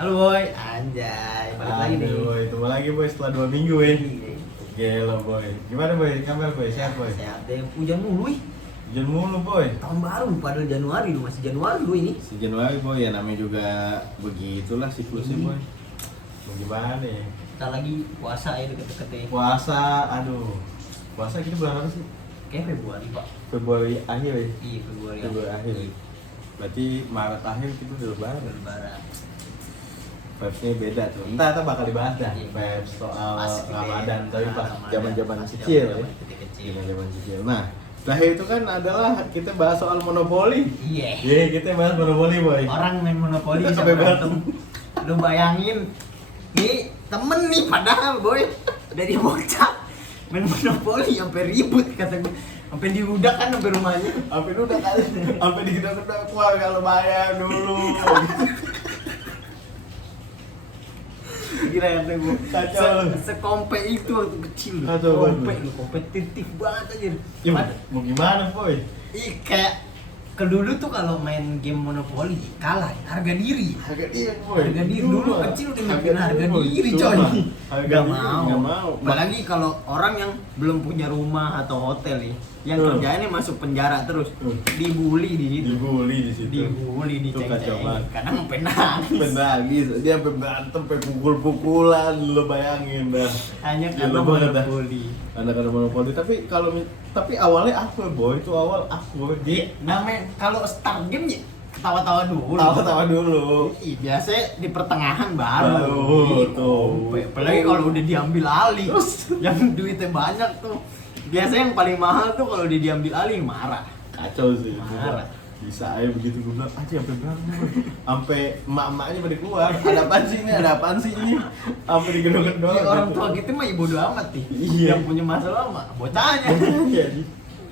Halo boy, anjay, balik lagi nih. Boy, ketemu lagi boy setelah 2 minggu ya. Iya. Gila boy. Gimana boy? Kabar boy? Sehat boy? Sehat deh, hujan mulu ih. Hujan mulu boy. Tahun baru padahal Januari lu, masih Januari lu ini. Si Januari boy ya, namanya juga begitulah siklusnya boy. Mau gimana ya? Kita lagi puasa ya deket-deket ya. Puasa, aduh. Puasa kita bulan apa sih? Kayak Februari pak. Februari akhir ya? Iya Februari. Februari akhir. Iya. Berarti Maret akhir kita udah lebaran. Lebaran. Vibes-nya beda tuh. Entah bakal dibahas dah. Iya. Vibes soal Pas gitu ya. Ramadan, tapi pas Ramadan. zaman-zaman Pas kecil ya. zaman-zaman kita kecil. Zaman kecil. Nah, terakhir itu kan adalah kita bahas soal monopoli. Iya. Iya, kita bahas monopoli boy. Orang main monopoli bisa Sampai berantem. Lu bayangin, nih temen nih padahal boy dari bocah main monopoli sampai ribut kata gue, sampai diudak kan sampai rumahnya. Sampai udah kali, sampai digedor-gedor wah kalau bayar dulu. Gila ya gue. Kacau. Sekompe itu waktu kecil. Kacau Kompe banget. lu kompetitif banget aja. Ya, mau gimana boy? Ih kayak ke dulu tuh kalau main game monopoli kalah harga diri. Harga diri boy. Harga diri dulu Sumpah. kecil udah mikirin harga boy. diri Sumpah. coy. Harga Gak diri mau. nggak mau. Apalagi kalau orang yang belum punya rumah atau hotel nih, yang kerjaannya masuk penjara terus, dibully di situ. Dibully di situ. Dibully, Itu kacau diceng-ceng. banget. Kadang sampai nangis. Nangis, dia sampai berantem, sampai pukul-pukulan, lo bayangin dah. Hanya Gila karena banget dah. monopoli. Anak-anak monopoli, tapi awalnya aku boy, itu awal aku Jadi namanya kalau start game ya ketawa-tawa dulu. tawa-tawa dulu. Ih, biasanya di pertengahan baru. Baru, Ih, tuh. kompe. Apalagi kalau udah diambil alih, yang duitnya banyak tuh. Biasanya yang paling mahal tuh kalau udah diambil alih marah. Kacau sih. Marah. Bisa aja begitu gue bilang, aja sampai berapa? Sampai emak-emaknya pada keluar. Ada apaan sih ini? Ada apaan sih ini? Sampai digedor-gedor. Ya, orang tua kita mah ya bodo amat nih. Iya. Yang punya masalah mah bocahnya. Iya.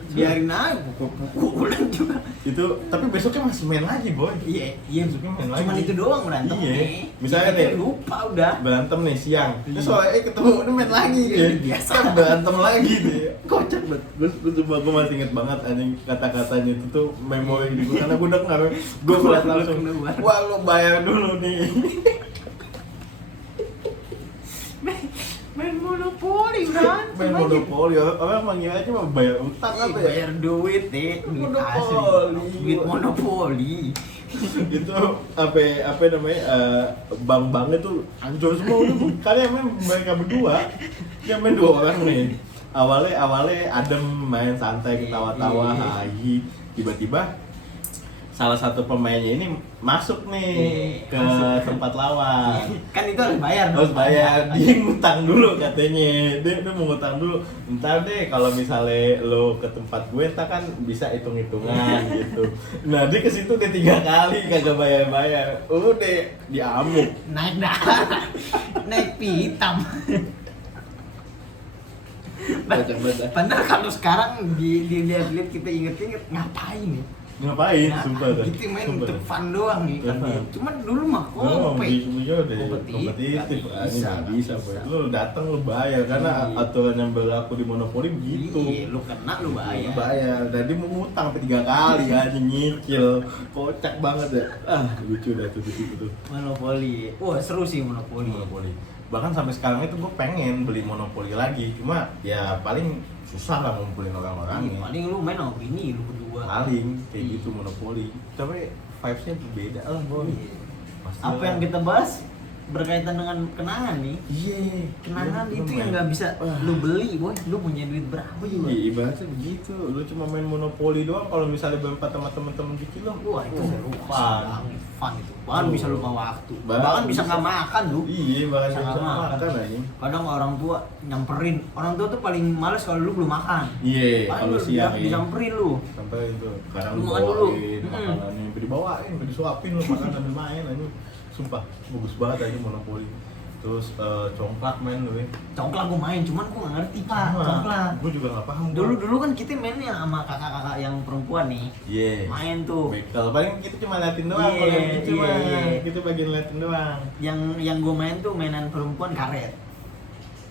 Biarin aja pukul-pukulan juga. Itu tapi besoknya masih main lagi boy. Iya. Besoknya main lagi. Cuman itu doang berantem Iya. nih. Misalnya Kita nih, lupa udah. berantem nih siang. Terus Iya. soalnya ketemu udah main lagi Iya, ya. biasa. Kan berantem lagi deh. Kocak banget. Gue masih inget banget anjing kata-katanya itu tuh memori di gue karena gue udah nggak gue ngeliat langsung. Keluar. Wah lo bayar dulu nih. Main monopoli berantem Main aja. monopoli orang manggil aja mau bayar utang Iya, apa ya? bayar duit deh, duit asli, Monopoli. duit monopoli. Itu apa namanya bank-banknya tuh hancur semua udah kali emang mereka berdua yang main 2 orang nih awalnya adem main santai ketawa-tawa Iya. hahi tiba-tiba salah satu pemainnya ini masuk nih Iya, ke masuk. tempat lawan. Kan itu harus bayar. Harus dong. bayar, dia ngutang dulu katanya. Dia mau ngutang dulu. Ntar deh kalau misalnya lo ke tempat gue, ntar kan bisa hitung-hitungan gitu. Nah dia ke situ udah 3 kali kagak bayar-bayar. Udah diamuk. Naik darah, naik pitam. Padahal kalau sekarang dilihat-lihat kita inget-inget ngapain nih? Ngapain? Nah, Sumpah dah. gitu main Sumpah untuk dah. fun doang nih kan. Fun. Cuman dulu mah kompe. Bisa deh, Kompetitif, kompetitif nggak kan, bisa, nggak bisa, nggak boy. bisa. Lu datang lu bayar karena Iya. aturan yang berlaku di monopoli begitu. Iya, lu kena lu bayar. Lu bayar, dan dia mau ngutang sampai 3 kali aja nyicil. Kocak banget ya. Lucu dah tuh di situ tuh. Monopoli. Wah, seru sih monopoli. Monopoli. Bahkan sampai sekarang itu gue pengen beli monopoli lagi, cuma ya paling susah lah ngumpulin orang-orangnya. Paling lu main sama bini lu berdua. Paling kayak gitu monopoli. Tapi vibes-nya berbeda lah, boy. Iya. Pasti Apa lah. yang kita bahas berkaitan dengan kenangan nih. Iya, Kenangan Lu itu main. yang nggak bisa Wah. lu beli, boy. Lu punya duit berapa juga? Iya, ibaratnya begitu. Lu cuma main monopoli doang kalau misalnya berempat sama temen-temen kecil lo. Wah, itu seru fun. banget. Fun itu. Bahkan bisa lupa waktu. Bahkan Bahkan bisa bisa. nggak makan lu. Iya, bahkan Bisa bisa nggak makan aja. Kadang orang tua nyamperin. Orang tua tuh paling males kalau lu belum makan. Iya, Paling kalau lu siang ya. disamperin lu. Sampai itu kadang Lu makan dulu. dibawain makanannya, dibawain, disuapin lu makan sambil main aja. Sumpah, bagus banget aja monopoli. Terus congklak main lu ya. Congklak gua main, cuman gua nggak ngerti pak. Congklak. Gue juga nggak paham. Dulu kan kita mainnya sama kakak-kakak yang perempuan nih. Iya. Main tuh. Bekel. Paling kita cuma liatin doang. Iya, Kalau yang gitu iya, mah iya. kita bagian liatin doang. Yang gue main tuh mainan perempuan karet.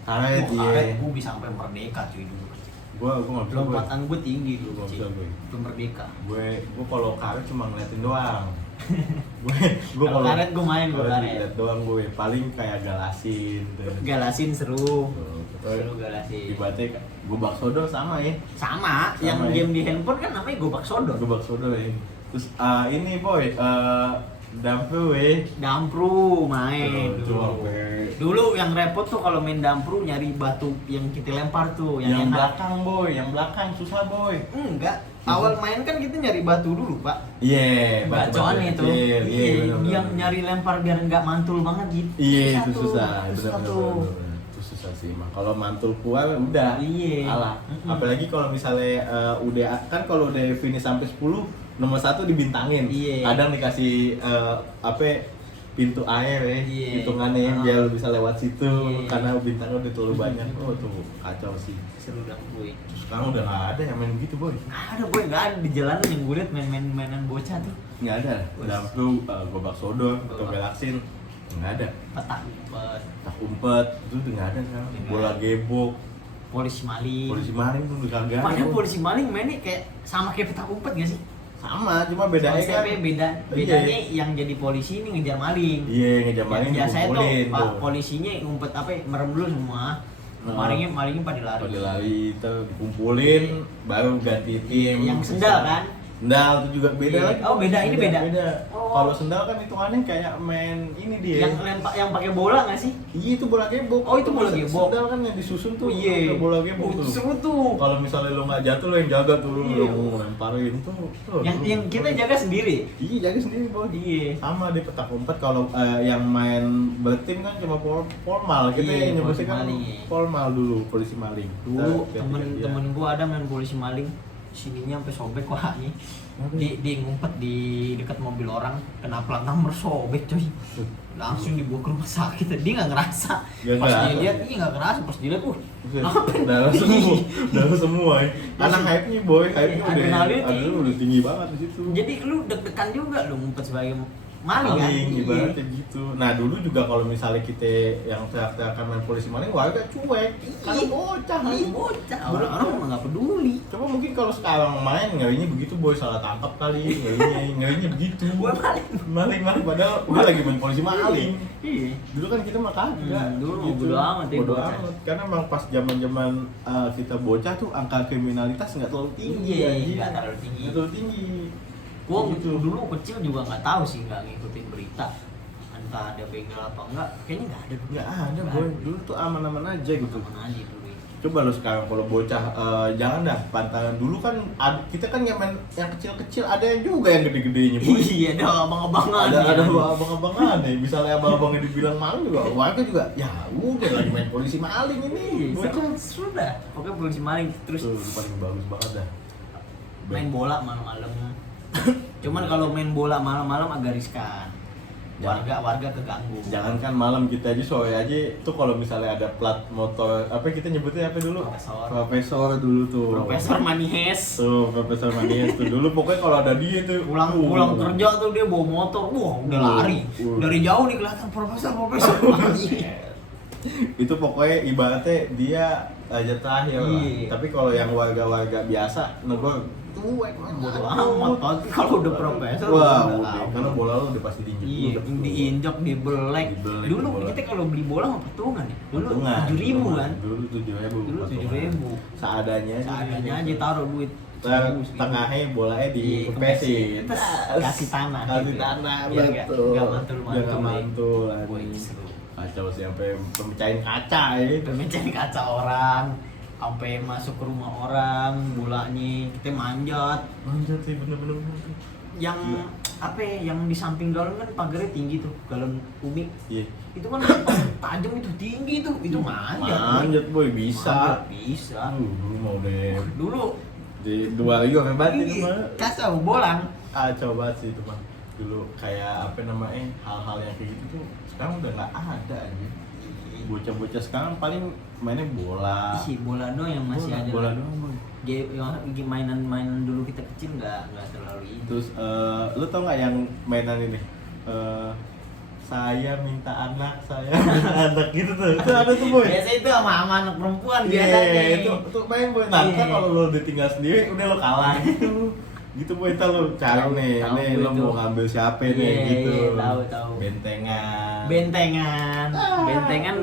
Karet, Karet iya. gue bisa sampai merdeka cuy dulu. Gua nggak bisa. Lompatan gue tinggi dulu Gua nggak kecil. bisa, gue. Itu merdeka. Gue kalau karet cuma ngeliatin doang. gue Kalau karet gue main, gue karet. lihat doang gue paling kayak galasin tuh. Galasin seru. Seru Galasin. Ibaratnya gobak sodor sama ya. Sama, yang ya. game di handphone kan namanya gobak sodor. Gobak sodor ya. Terus ini boy, Dampru Dampru main Tuh, dulu. Dulu yang repot tuh kalau main Dampru nyari batu yang kita lempar tuh, yang enak. belakang boy, yang belakang susah boy. Enggak, awal main kan kita nyari batu dulu, Pak. Iya, Bacoan itu. Iya, Yang nyari lempar biar nggak mantul banget gitu. Iya, itu tuh. susah. Susah Bener, tuh. bener. Itu susah sih emang. Kalau mantul keluar udah. Iya. Alah. Mm-mm. Apalagi kalau misalnya udah kan kalau udah finish sampai 10, nomor 1 dibintangin. Iya. Kadang dikasih pintu air ya, Iya. hitungannya biar lu bisa lewat situ Iya. karena bintangnya udah terlalu banyak. Oh tuh kacau sih. Seru Dampru. Sekarang udah nggak ada yang main gitu boy. Nggak ada boy, nggak ada di jalanan yang gue liat mainan bocah tuh. Nggak ada. Wes. Dampru, gobak sodor, atau Gobak. galaksin nggak ada. Petak umpet, Tak umpet itu udah nggak ada sekarang. Nggak Bola ada. gebok, polisi maling. polisi maling tuh udah kagak. Padahal Boy. polisi maling mainnya kayak sama kayak petak umpet gak sih? Sama, cuma bedanya kan. Konsepnya bedanya yang jadi polisi ini ngejar maling. Iya, ngejar maling Biasanya tuh dikumpulin pak tuh. polisinya ngumpet apa merem dulu semua. Nah. Malingnya pada lari. Pada lari itu dikumpulin, baru ganti tim. Yang sendal kan? Sendal itu juga beda Iya. lagi. Oh, beda, ini beda. Oh. Kalau sendal kan hitungannya kayak main ini dia. Yang lempar yang pakai bola nggak sih? Iya itu bola gebok. Oh, itu bola gebok. Sendal kan yang disusun tuh. Iya. ada bola gebok Itu tuh. seru tuh. Kalau misalnya lo nggak jatuh lo yang jaga tuh lo Iya. lemparin tuh. Yang kita jaga sendiri. Iya jaga sendiri boy. Iya. Sama di petak umpet kalau yang main bertim kan cuma formal kita Iya, yang nyebutnya polisi kan maling. formal dulu polisi maling Dulu Kita ganti-gantian. temen gua ada main polisi maling, sininya sampai sobek wahnya. Kenapa? Dia ngumpet di dekat mobil orang, kena plat nomor sobek coy. Langsung dibawa ke rumah sakit. Dia nggak ngerasa. Nggak Pas dia ngerasa. lihat, iya nggak ngerasa. Pas dia lihat, Darah semua, darah semua ya. Karena hype-nya boy, hype-nya udah, Adrenalin adrenalin udah tinggi banget di situ. Jadi lu deg-degan juga lu ngumpet sebagai maling kan? Maling, Iya. ibaratnya gitu. Nah dulu juga kalau misalnya kita yang teriak-teriakan main polisi maling, warga cuek. Karena bocah, Iya bocah. Orang-orang mah nggak peduli. Coba mungkin kalau sekarang main ngerinya begitu boy, salah tangkap kali, ngerinya begitu. Gua maling. Maling padahal udah lagi main polisi maling. Iya. Dulu kan kita mah kagak. Dulu mah bodo amat ya Bodo bocah. amat. Karena emang pas zaman-zaman kita bocah tuh angka kriminalitas nggak terlalu tinggi. Iya, anjing. nggak terlalu tinggi. Nggak terlalu tinggi. Gua Gitu. dulu kecil juga nggak tahu sih, nggak ngikutin berita. Entah ada begal apa enggak, kayaknya nggak ada dulu. Nggak ada Nggak boy. Dulu tuh aman-aman aja gitu. Aman aja dulu. Coba lo sekarang kalau bocah jangan dah pantangan dulu kan kita kan yang main yang kecil-kecil ada yang juga yang gede-gedenya boy. Iya, ada abang-abangan. ada abang-abangan nih misalnya abang-abangnya dibilang maling juga warga juga ya udah lagi main polisi maling ini Iya, bocah seru dah. Pokoknya polisi maling terus tuh paling bagus banget dah main bola malam-malam. Cuman kalau main bola malam-malam agak riskan. Warga keganggu. jangankan malam kita aja sore aja tuh kalau misalnya ada plat motor apa kita nyebutnya apa dulu profesor dulu tuh Profesor Manihes. tuh profesor Manies tuh dulu pokoknya kalau ada dia tuh Pulang kerja tuh dia bawa motor, wah udah lari. Dari jauh nih kelihatan profesor Manihes. itu pokoknya ibaratnya dia aja terakhir lah. Iya. Tapi kalau yang warga-warga biasa negor tuwek Bodo amat, tapi kalau udah profesor wah udah udah tahu. karena bola lu udah pasti tinggi Iya, diinjak, dibelek. Dibelek, Dulu dibolak. kita kalau beli bola mah patungan ya. Dulu Patungan, 7.000 kan. dulu 7.000 Dulu 7.000. seadanya Seadanya aja taruh duit. tengahnya bolanya di Iya, kepesin Terus kasih tanah. kasih gitu. tanah Iya, betul nggak mantul-mantul. Nggak mantul Wih, anjing. seru. Kacau sih sampai pemecahin kaca ya Pemecahin kaca orang, sampai masuk ke rumah orang, bolanya kita manjat. manjat sih bener-bener Yang Iya. apa ya, yang di samping galon kan pagarnya tinggi tuh, galon ubi. iya Itu kan tajam itu tinggi tuh, itu manjat. manjat boy bisa Manjat, bisa. dulu mau deh Dulu di 2 ribu hebat itu mah kacau bolang. kacau banget sih itu mah dulu kayak apa namanya hal-hal yang kayak gitu tuh sekarang udah nggak ada aja bocah-bocah sekarang paling mainnya bola Ih, bola doang yang masih ada. bola doang boy Yang mainan-mainan dulu kita kecil nggak terlalu itu. terus lu tau nggak yang mainan ini saya minta anak gitu tuh itu ada tuh boy Biasa itu sama anak perempuan iya biasanya. itu main boy nah Iya. ntar kalau lu ditinggal sendiri udah lo kalah gitu Gitu boy, ntar lu cari Tahu, nih, tahu nih gua lu itu. mau ngambil siapa Iya, nih gitu. iya, tahu. Bentengan. Bentengan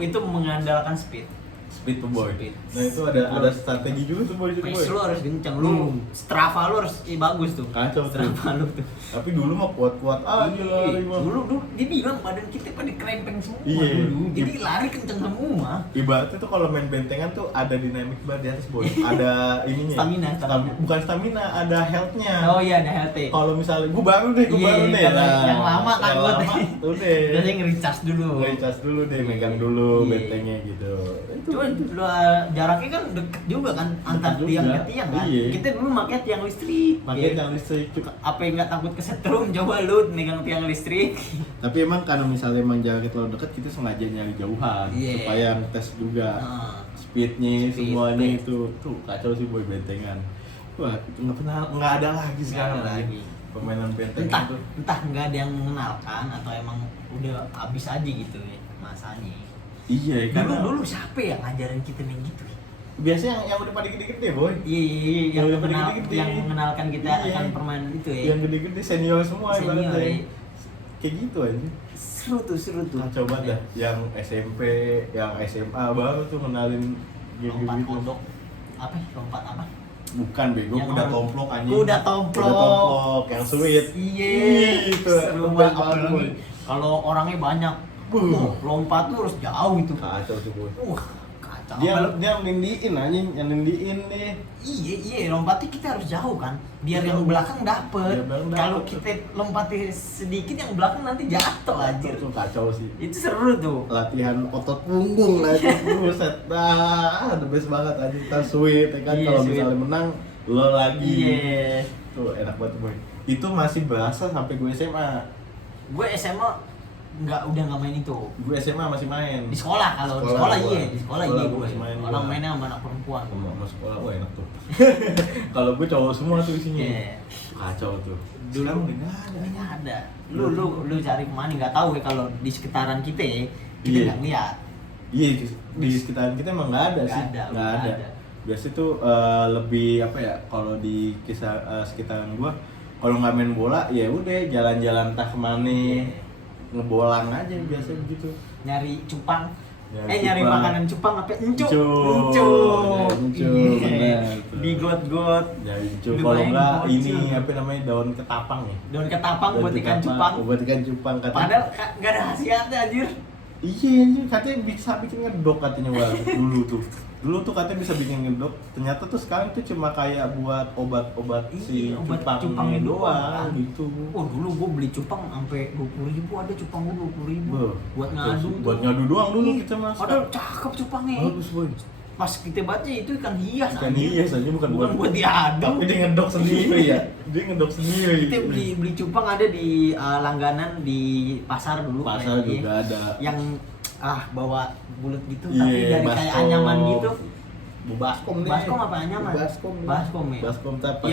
itu mengandalkan speed. Speed tuh boy. Speed. Nah itu ada strategi juga tuh boy. Pace lu harus kencang, lu Strava lu harus bagus tuh. Kacau tuh. Strava lu tuh. Tapi dulu mah kuat-kuat aja lari mah. Dulu dia bilang badan kita pada krempeng semua Iya. dulu. Jadi lari kencang semua. Ibaratnya tuh kalau main bentengan tuh ada dynamic bar di atas boy. Ada ininya. Stamina. Bukan stamina, ada health-nya. Oh iya, ada HT. Kalau misalnya gua baru deh. Iya, kalau yang lama kan yang gua lama teh. tuh deh. Biasanya nge-recharge dulu. Nge-charge dulu deh, megang dulu Iya. bentengnya gitu. Cuman jaraknya kan deket juga kan antar Deket tiang juga. ke tiang kan. Iya. Kita dulu pakai tiang listrik. Makanya Iya. yang listrik. Apa yang nggak takut kesetrum, coba lu megang tiang listrik. Tapi emang karena misalnya emang jarak terlalu dekat, kita sengaja nyari jauhan Iya. supaya tes juga Nah, speednya Speed, semuanya speed. itu tuh kacau sih boy bentengan. Wah itu nggak ada lagi sekarang ada lagi. permainan bentengan entah tuh. entah nggak ada yang mengenalkan atau emang udah habis aja gitu ya masanya. Iya Dulu siapa yang ngajarin kita main gitu? biasanya yang udah pada gede-gede boy. Iya, Yang udah gede-gede. yang mengenalkan kita Iya. akan permainan itu ya. Yang gede-gede senior semua Senior, ibaratnya. ya. Kayak gitu aja. Seru tuh. Kacau banget dah. Yang SMP, yang SMA baru tuh kenalin game Lompat gitu. kodok. Apa? Lompat apa? Bukan bego, Yang udah orang- tomplok anjing. Udah tomplok. Udah tomplok, yang sweet. Iya. Itu. Seru Lompat banget banget, apalagi boy. kalau orangnya banyak. Lompat tuh harus jauh itu. Kacau sih boy. Kacau. Dia Apalagi- dia nindiin anjing, yang nindiin nih. Iya, lompatnya kita harus jauh kan, biar yang belakang dapet. Biar belakang dapet. Kalau kita lompatnya sedikit, yang belakang nanti jatuh aja. Itu kacau sih. Itu seru tuh. Latihan otot punggung lagi buset. The best banget anjing. Kita sweet ya kan Iya, kalau sweet. misalnya menang lo lagi. Iya. Tuh enak banget boy. Itu masih berasa sampai gue SMA. Gue SMA udah nggak main itu. Gue SMA masih main. Di sekolah kalau di Sekolah sekolah gua. iya, di sekolah Sekolah iya gua gue. masih main Orang gua. mainnya sama anak perempuan. Mau sekolah, wah enak tuh. Kalau gue cowok semua tuh isinya. Iya. Kacau tuh. Dulu Sekarang udah nggak ada. nggak ada. Lu cari kemana nggak tahu ya kalau di sekitaran kita ya, kita Iya. nggak lihat. Iya, di sekitaran kita emang nggak ada Nggak sih. ada, Nggak nggak ada. ada. Biasanya tuh lebih apa ya? Kalau di kisah sekitaran gua, kalau nggak main bola, ya udah jalan-jalan entah kemana, Iya. ngebolang aja biasa begitu. Nyari cupang. Nyari Nyari cupang. makanan cupang apa? Encuk. Encuk, Iya. benar. Di got-got. Jadi Lu kalau bayangin nggak bocil. ini apa namanya daun ketapang ya? Daun ketapang Daun buat ikan ketapang, cupang. Buat ikan cupang katanya. Padahal nggak ada khasiatnya anjir. Iya, anjing, katanya bisa bikin ngedok katanya wah dulu tuh. Dulu tuh katanya bisa bikin ngedok. Ternyata tuh sekarang tuh cuma kayak buat obat-obat si Iya, obat cupangnya cupangnya doang doang. gitu. Oh dulu gua beli cupang sampai 20.000 ada cupang gua 20.000 Beuh, buat ngadu. Buat ngadu doang dulu kita mas. Padahal cakep cupangnya. Bagus boy. Pas kita baca itu ikan hias. Ikan anjir. hias aja bukan buat diadu. Tapi dia ngedok sendiri ya. Dia ngedok sendiri. Kita beli cupang ada di langganan di pasar dulu. Pasar kayaknya. juga ada. Yang bawa bulat gitu Iya, tapi dari kayak baskom. anyaman gitu. Baskom nih. Baskom apa anyaman? Baskom. Baskom ya. Baskom tapi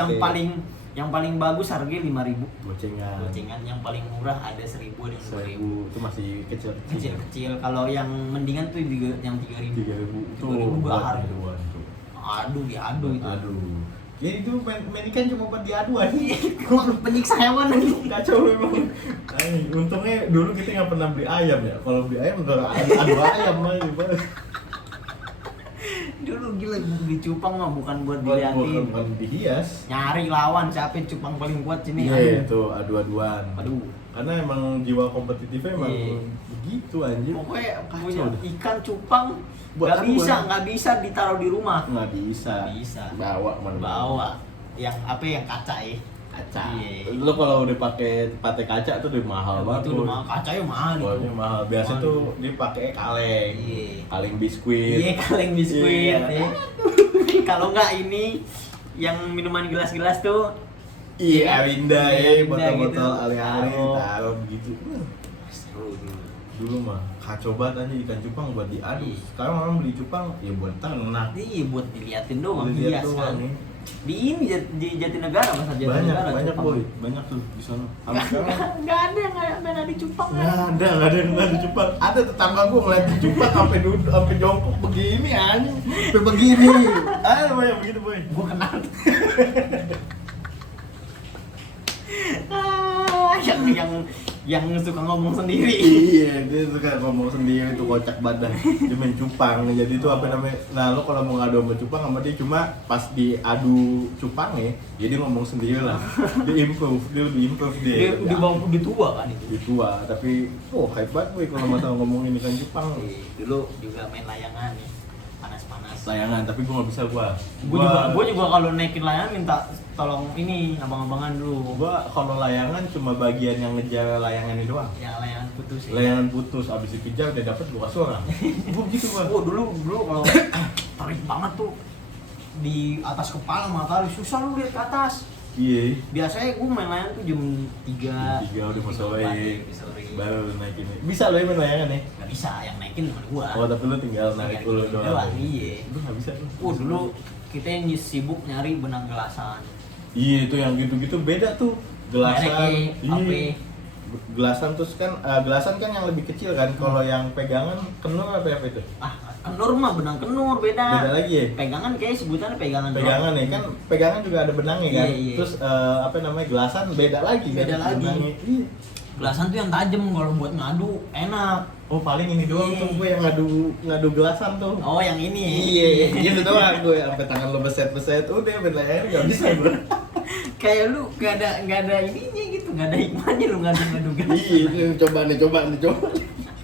Yang paling bagus harganya 5.000. gocengan. Gocengan yang paling murah ada 1.000 dan 2.000. 1.000 itu masih kecil. Kecil-kecil. Kalau yang mendingan tuh juga yang 3.000. 3.000 itu 3.000 bahar. ribuan tuh. Aduh, diadu itu. Aduh. Jadi itu main ikan cuma buat diadu aja. Penyiksa hewan lagi. Kacau memang. Untungnya dulu kita nggak pernah beli ayam ya. Kalau beli ayam udah adu ayam aja. Dulu gila beli cupang mah bukan buat Bukan diliatin. dihias. Nyari lawan siapa cupang paling kuat sini. Iya itu adu-aduan. Aduh. Karena emang jiwa kompetitifnya emang Iya. begitu anjir. Pokoknya Kacau punya dah. ikan cupang Buat aduan. nggak bisa ditaruh di rumah. Nggak bisa. Nggak bisa. Bawa mana Bawa yang apa yang kaca ya. kaca. Iya. Lu kalau udah pakai kaca tuh udah mahal banget. Itu tuh. udah mahal, kacanya mahal itu. Bawanya mahal. Biasa Mahal tuh itu. dia pakai kaleng. Iya. Kaleng biskuit. Iya kaleng biskuit Iya. ya. Kalau nggak ini yang minuman gelas-gelas tuh Iya, Winda Iya, ya, botol-botol gitu. alih-alih Taruh. taruh begitu. seru dulu. Dulu mah kacau banget aja ikan cupang buat diadu. Iya. Sekarang orang beli cupang ya buat ternak. Iya buat diliatin doang, Dilihat hias doang, kan. nih. Di ini di Jatinegara pasar Banyak, Jatinegara. banyak cupang. boy, banyak tuh di sana. Sampai sekarang Nggak ada yang nggak di cupang. nggak ada yang nggak cupang. Ada tetangga gua ngeliat cupang sampai duduk, sampai jongkok begini anjing, sampai begini. Ada banyak begitu boy. Gua kenal. yang suka ngomong sendiri. Iya, dia suka ngomong sendiri tuh kocak badan. Dia main cupang. Jadi itu apa namanya? Nah, lo kalau mau ngadu sama cupang sama dia cuma pas diadu cupangnya, dia ngomong sendiri lah. Dia improve, dia lebih improve dia. Dia udah tua kan itu. Dia tua, tapi hebat gue kalau masalah ngomongin ikan cupang. Dulu juga main layangan nih. Panas-panas. Layangan, tapi gue nggak bisa Gue juga kalau naikin layangan minta tolong ini abang-abangan dulu. Gue kalau layangan cuma bagian yang ngejar layangan ini doang. Ya layangan putus ya. Layangan putus, abis dikejar udah dapet 2 orang. Gue gitu gua. Dulu kalau tarik banget tuh di atas kepala mata susah lu lihat ke atas. Iya. Biasanya gue main layangan tuh jam 3 udah mau sore. sore. Baru naikin. Bisa lo main layangan ya? Gak bisa, yang naikin cuma gua. Oh, tapi lu tinggal narik dulu doang. Iya. Lu nggak bisa tuh. Dulu kita yang sibuk nyari benang gelasan. Iya, itu yang gitu-gitu beda tuh. Gelasan. Mereknya, apa? Gelasan terus kan gelasan kan yang lebih kecil kan. Kalau yang pegangan kenur apa itu? Kenur mah benang kenur beda. Beda lagi ya? Pegangan kayak sebutannya pegangan. Pegangan nih kan pegangan juga ada benangnya kan. Iya. Terus apa namanya gelasan beda lagi Beda kan lagi. benangnya. Iya. Gelasan tuh yang tajam kalau buat ngadu enak. Oh paling ini doang Iya. tuh gue yang ngadu gelasan tuh. Oh yang ini. Iya, gitu doang gue sampai tangan lo beset-beset udah bener nggak bisa gue. Kayak lu gak ada ininya gitu, gak ada hikmahnya lu ngadu-ngadu gelasan. Iya, ini coba nih.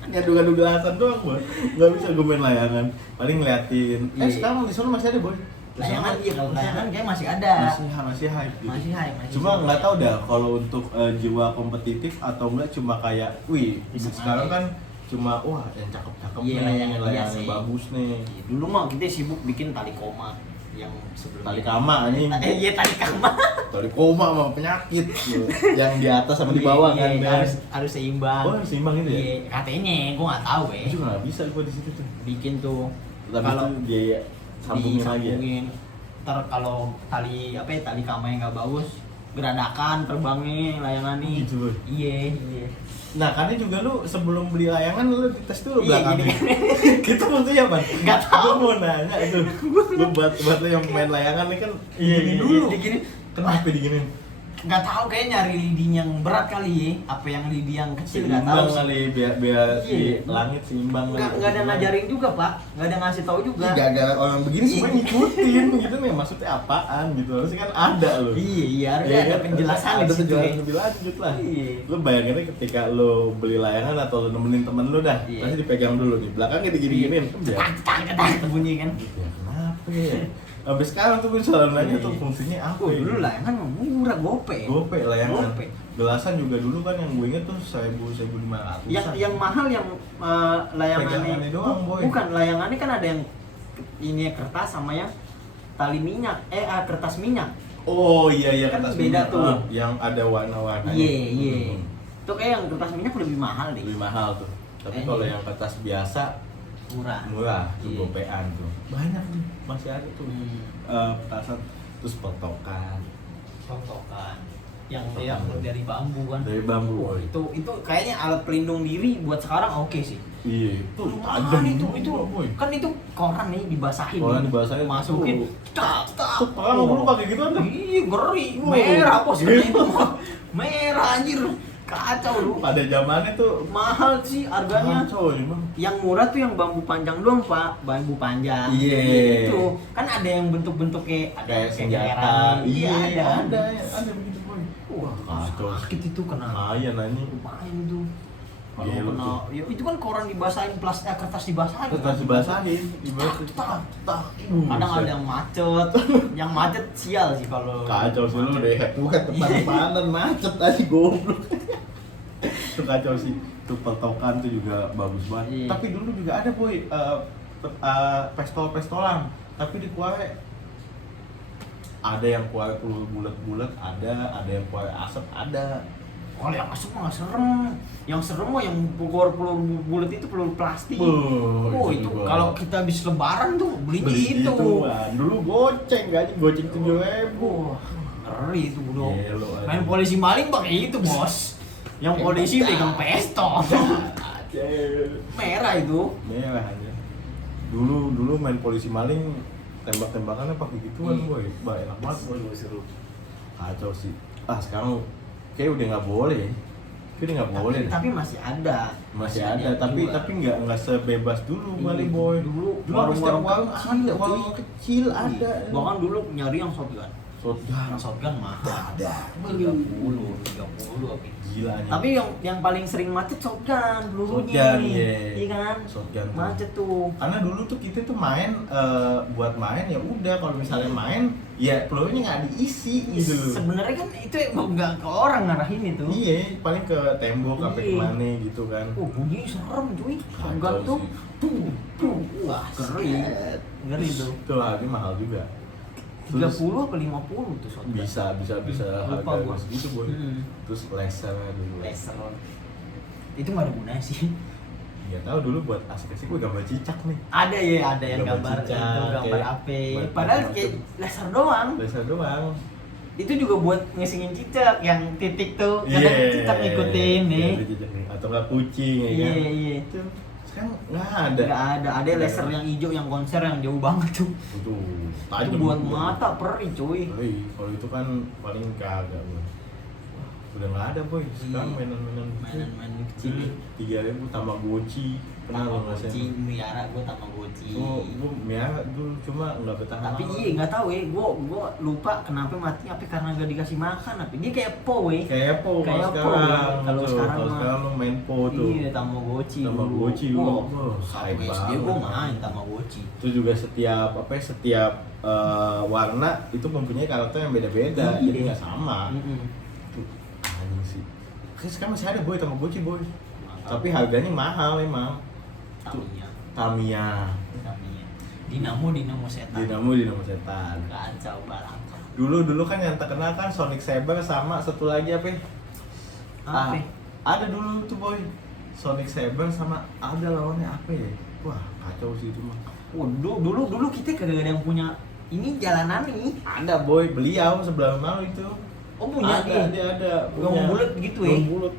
Ngadu-ngadu gelasan doang gue. Nggak bisa gue main layangan. Paling ngeliatin. Iya. Sekarang di sana masih ada boy. Layangan iya, kalau layangan kayak masih ada. Masih hype gitu. Masih hype, masih Cuma hype. nggak tahu dah kalau untuk jiwa kompetitif atau enggak cuma kayak, wih, Bisa sekarang aja. kan cuma wah yang cakep-cakep Iya, nih, layangan layangan iya yang sih. bagus nih. Dulu mah kita sibuk bikin tali koma yang sebelumnya. Tali kama anjing. Iya tali kama. Tali koma sama penyakit gitu. Yang di atas sama di bawah kan. Iya, harus seimbang. Oh, harus seimbang itu ya? Iya, katanya gua nggak tahu ya. Gue juga nggak bisa gue di situ tuh. Bikin tuh Tapi itu dia sambungin lagi ya. Ntar kalau tali tali kama yang nggak bagus, geradakan terbangnya layangan nih. Gitu, Boy. Iya. Nah, karena juga lu sebelum beli layangan lu dites dulu Iya, belakangnya. gini. Gitu maksudnya apa? Nggak tahu. Gue mau nanya itu. Lu buat lu yang main layangan nih kan gini dulu. Digini. Kenapa diginin? Nggak tahu kayak nyari lidi yang berat kali ya. Apa yang lidi yang kecil nggak tahu. Seimbang kali biar di Iya. langit seimbang kali. Nggak ada ngajarin juga pak, nggak ada ngasih tahu juga. Gara-gara orang begini semua ngikutin gitu nih maksudnya apaan gitu harusnya kan ada loh. Iya harusnya Iya ada kan? penjelasan Ada di situ. penjelasan lebih lanjut lah. Iya. Lu bayanginnya ketika lu beli layangan atau lu nemenin temen lu dah, Iya. pasti dipegang dulu nih. Belakangnya digini-giniin. Ya, Cetak bunyi kan. ya kenapa ya? Sampai sekarang tuh gue selalu nanya Iya. tuh fungsinya apa Oh ya? dulu layangan mah murah gope. Gope layangan. Gope. Gelasan juga dulu kan yang gue inget tuh 1.000-1.500. Yang mahal yang layangannya Pegangannya doang, Boy. bukan layangannya kan ada yang ini kertas sama yang tali minyak kertas minyak. Oh iya Kan kertas beda minyak. tuh. Yang ada warna-warnanya. Iya. Hmm. Itu kayak yang kertas minyak lebih mahal deh. Lebih mahal tuh. Tapi Kayaknya. kalau yang kertas biasa murah tuh Iya. gopean tuh. Banyak tuh masih ada tuh. Petasan terus potokan Contohkan yang dari bambu kan. dari bambu. Oh, Itu kayaknya alat pelindung diri buat sekarang oke sih. iya, itu Mahal tajam itu boy. kan itu koran nih dibasahin. Koran nih. dibasahin, masukin. tuh. Tak. Tuh perang dulu pakai gituan tuh. Ih, ngeri. Wow. Merah bos Gitu. itu mah. Merah anjir. Kacau lu. Pada zamannya tuh Mahal sih harganya. kacau emang. Yang murah tuh yang bambu panjang doang, Pak. Bambu panjang. Iya. Itu. Kan ada yang bentuk-bentuk kayak Kayak senjata. geran. Iya, ada begitu boy. Wah, kacau. Sakit itu kena. Lumayan nanya. Lumayan itu. Kalau Gila kena, tuh. ya itu kan koran dibasahin, kertas dibasahin. Kertas dibasahin, dibasahin. Tak, tak. Buset. Kadang ada yang macet, yang macet sial sih kalau. Kacau sih lu macet. deh, bukan teman-temanan macet tadi goblok. Itu kacau sih. Itu petokan tuh juga bagus banget. Iya. Tapi dulu juga ada boy pestol-pestolan, tapi di kuare ada yang kuare peluru bulat-bulat, ada yang kuare asap, ada. Kalau yang masuk mah nggak serem. Yang serem mah yang peluru bulat itu peluru plastik. Oh itu juga. kalau kita habis lebaran tuh belinya Beli itu. gituan. Dulu goceng gaji goceng 7.000. Wah, ngeri itu bro. Gelo aja. Main polisi maling pakai itu bos. Yang polisi pegang pistol. Merah itu. Merah aja. Dulu main polisi maling tembak-tembakannya pakai gituan boy. Bah, enak banget boy seru. Kacau sih. Ah sekarang kayak udah nggak boleh ya. Jadi nggak boleh. Tapi masih ada. Masih ada, tapi juga. nggak sebebas dulu Iya, kali boy. dulu warung warung-warung kecil, ada, cuy. warung kecil ada. Gua kan dulu nyari yang shotgun. Yang shotgun mahal. Ada. 30 apa. Gila nih. Tapi yang paling sering macet shotgun pelurunya. Shotgun, iya. Iya kan? Shotgun tuh. Macet tuh. Karena dulu tuh kita tuh main buat main ya udah, kalau misalnya main ya pelurunya nggak diisi gitu. Sebenarnya kan itu emang nggak ke orang ngarahin itu. Iya, paling ke tembok apa Iya. kemana gitu kan. Oh, bunyi serem cuy. Shotgun Kacau tuh. sih. Tuh. Wah, ngeri. Ngeri tuh. Tuh harganya mahal juga. 30 apa 50 tuh shotgun. Bisa Lupa harga gua. segitu boy. Terus laser dulu. Laser. Itu nggak ada gunanya sih. Nggak tahu dulu buat aspek sih gue gambar cicak nih. Ada yang gambar cicak, itu, gambar kayak HP. buat Padahal macam-macam. kayak laser doang. Laser doang. Itu juga buat ngesingin cicak yang titik tuh. Iya. Kadang cicak ngikutin nih. Iya, ada cicak nih. Atau nggak kucing ya Iya, kan. iya. Itu sekarang nggak ada. Nggak ada laser yang hijau yang konser yang jauh banget tuh. Itu Itu tajam buat boy. mata perih cuy. Kalau itu kan paling kagak boy. Udah nggak ada boy. Sekarang Iya. mainan-mainan Mainan kecil. 3.000 Tamagotchi. Pernah lo ngerasain? Tamagotchi, miara gue Tamagotchi. Gue miara dulu cuma nggak betah Tapi lama. iya nggak tahu gua lupa kenapa mati apa karena nggak dikasih makan tapi dia kayak po Kayak po Kayak kalau po, sekarang. kalau Betul. sekarang Kalau mah. sekarang lo main po tuh. Iya Tamagotchi Tamagotchi dulu. Wah, Wah, satu hype SD banget. gua main Tamagotchi. Itu juga setiap warna itu mempunyai karakter yang beda-beda, Iya. jadi nggak sama. Mm-mm. Tuh, anjing sih. Kayak sekarang masih ada boy Tamagotchi boy. Tapi harganya mahal emang. Tamiya. Dinamo setan Dinamo setan. kacau banget. Dulu kan yang terkenal kan Sonic Saber sama satu lagi apa? Ya? Apa? Ada dulu tuh boy. Sonic Saber sama ada lawannya apa ya? Wah, kacau sih itu mah. Dulu kita kagak ada yang punya ini jalanan nih. Ada boy, beliau sebelah mana itu. Oh punya Ada, dia. dia ada. Gawang bulat gitu ya. Gawang bulat,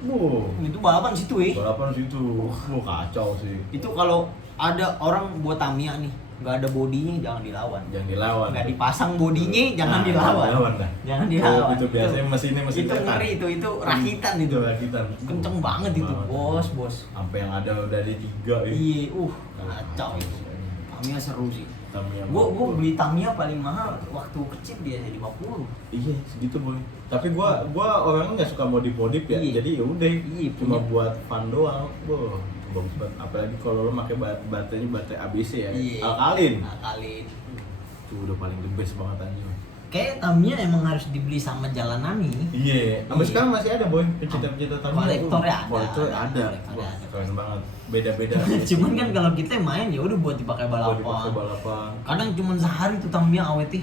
Itu balapan situ Balapan situ. Wah, kacau sih. Itu kalau ada orang buat Tamiya nih, nggak ada bodinya jangan dilawan. Jangan dilawan. Nggak dipasang bodinya jangan Nah, dilawan. dah. Jangan dilawan. Itu biasanya mesin itu ngeri itu rakitan itu. rakitan. Kenceng banget itu, bos. Sampai yang ada dari 3 ya. Iya, kacau itu. Tamiya seru sih. Tamiya. Gua beli Tamiya paling mahal waktu kecil biasa 50. Iya, segitu boy. Tapi gua orangnya nggak suka modif-modif ya. Iya. Jadi ya udah, Iya, cuma punya. buat fun doang. Wah, bagus banget. Apalagi kalau lo pakai baterainya baterai ABC ya. Iya. Alkalin. Alkalin. Itu udah paling the best banget anjing. Kayak Tamiya emang harus dibeli sama jalanan nih. Iya, sampai Iya. sekarang masih ada boy, pencinta-pencinta Tamiya. Kolektornya ada. Kolektornya ada. Kolektornya Wah, ada. keren banget. Beda-beda. Cuman kan kalau kita main ya udah buat dipakai Buat dipakai balapan. balapan. Kadang cuma sehari tuh Tamiya awetnya.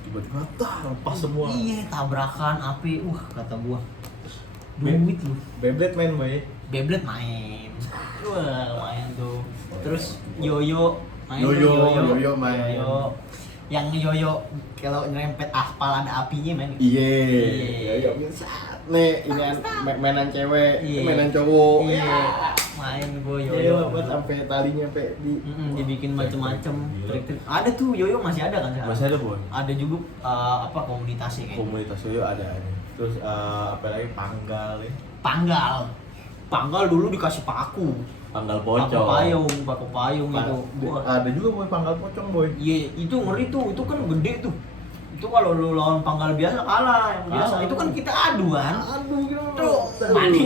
Tiba-tiba lepas semua. Iya, tabrakan api. Kata gua. Duit lu. Beyblade main boy. Beyblade main. Wah, main tuh. Terus yoyo main tuh, Yoyo main. Yoyo. Yang yoyo kalau nyerempet aspal ada apinya main. Iya. Iya. Ya bisa. Nih, ini mainan cewek, Iya. mainan cowok. Iya. Main gua Yoyo yoyo. apa sampai talinya sampai di Dibikin macem-macem Gila. trik-trik. Ada tuh yoyo masih ada kan sekarang? Masih ada boy. Ada juga komunitasnya kayak. Komunitas yoyo ada. Terus apa lagi panggal ya. Panggal dulu dikasih paku. Panggal Paku pocong. payung itu. Wah. Ada juga boy panggal pocong boy. Iya, itu ngeri tuh. Itu kan gede tuh. Itu kalau lu lawan panggal biasa kalah, yang biasa. Kalah. Itu kan kita adu kan. Aduh gitu. Tuh,